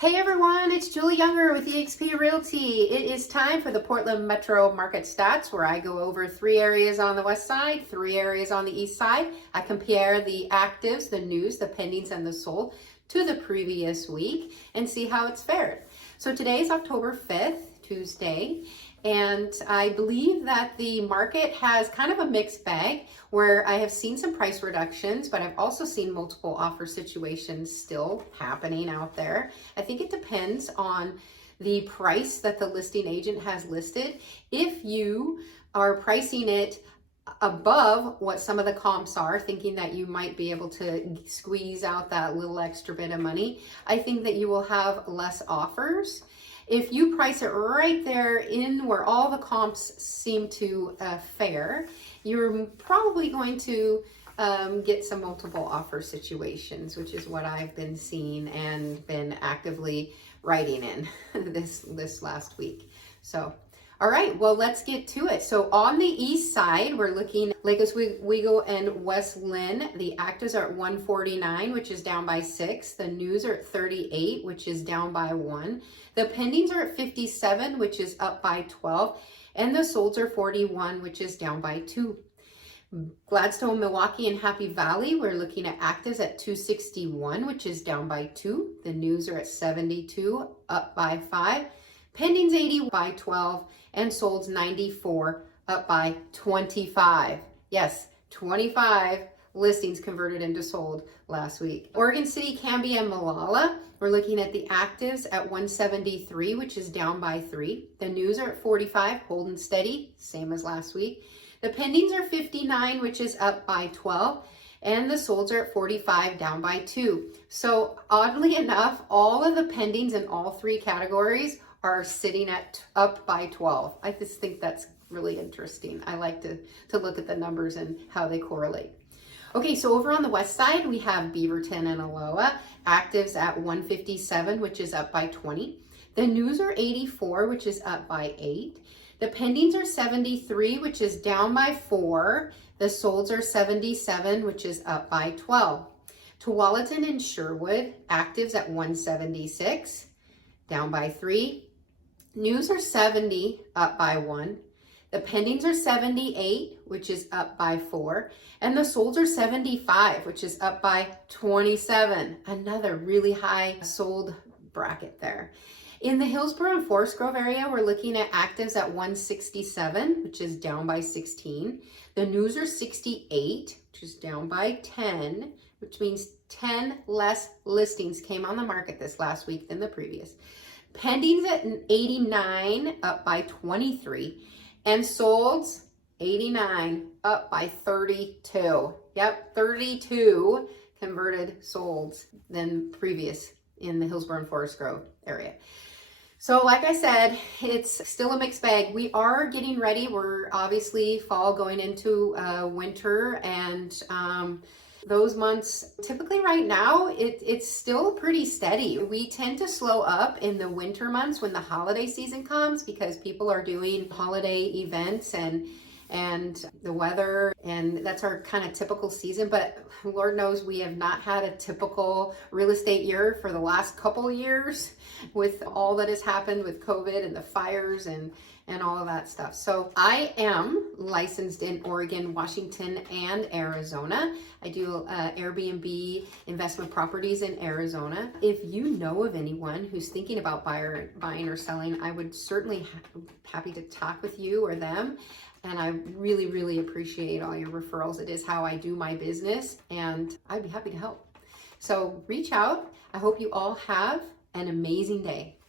Hey everyone, it's Julie Younger with eXp Realty. It is time for the Portland Metro Market Stats, where I go over 3 areas on the west side, 3 areas on the east side. I compare the actives, the news, the pendings, and the sold to the previous week and see how it's fared. So today is October 5th, Tuesday, and I believe that the market has kind of a mixed bag where I have seen some price reductions, but I've also seen multiple offer situations still happening out there. I think it depends on the price that the listing agent has listed. If you are pricing it above what some of the comps are, thinking that you might be able to squeeze out that little extra bit of money, I think that you will have less offers. If you price it right there in where all the comps seem to fare, you're probably going to get some multiple offer situations, which is what I've been seeing and been actively writing in this last week. So, all right, well, let's get to it. So on the east side, we're looking at Lake Oswego and West Lynn. The actives are at 149, which is down by 6. The news are at 38, which is down by 1. The pendings are at 57, which is up by 12. And the solds are 41, which is down by 2. Gladstone, Milwaukee, and Happy Valley, we're looking at actives at 261, which is down by 2. The news are at 72, up by 5. Pendings 80 by 12, and solds 94, up by 25. Yes, 25 listings converted into sold last week. Oregon City, Canby, and Molalla, we're looking at the actives at 173, which is down by 3. The news are at 45, holding steady, same as last week. The pendings are 59, which is up by 12. And the solds are at 45, down by 2. So oddly enough, all of the pendings in all 3 categories are sitting at up by 12. I just think that's really interesting. I like to look at the numbers and how they correlate. Okay, so over on the west side, we have Beaverton and Aloha, actives at 157, which is up by 20. The news are 84, which is up by 8. The pendings are 73, which is down by 4. The solds are 77, which is up by 12. Tualatin and Sherwood, actives at 176, down by 3. News are 70, up by 1. The pendings are 78, which is up by 4. And the solds are 75, which is up by 27. Another really high sold bracket there. In the Hillsborough and Forest Grove area, we're looking at actives at 167, which is down by 16. The news are 68, which is down by 10, which means 10 less listings came on the market this last week than the previous. Pendings at 89, up by 23. And solds, 89, up by 32. Yep, 32 converted solds than previous in the Hillsborough and Forest Grove area. So like I said, it's still a mixed bag. We are getting ready. We're obviously fall going into winter, and those months, typically right now, it's still pretty steady. We tend to slow up in the winter months when the holiday season comes because people are doing holiday events and the weather, and that's our kind of typical season. But Lord knows we have not had a typical real estate year for the last couple of years with all that has happened with COVID and the fires and all of that stuff. So I am licensed in Oregon, Washington, and Arizona. I do Airbnb investment properties in Arizona. If you know of anyone who's thinking about buying or selling, I would certainly happy to talk with you or them. And I really, really appreciate all your referrals. It is how I do my business, and I'd be happy to help. So reach out. I hope you all have an amazing day.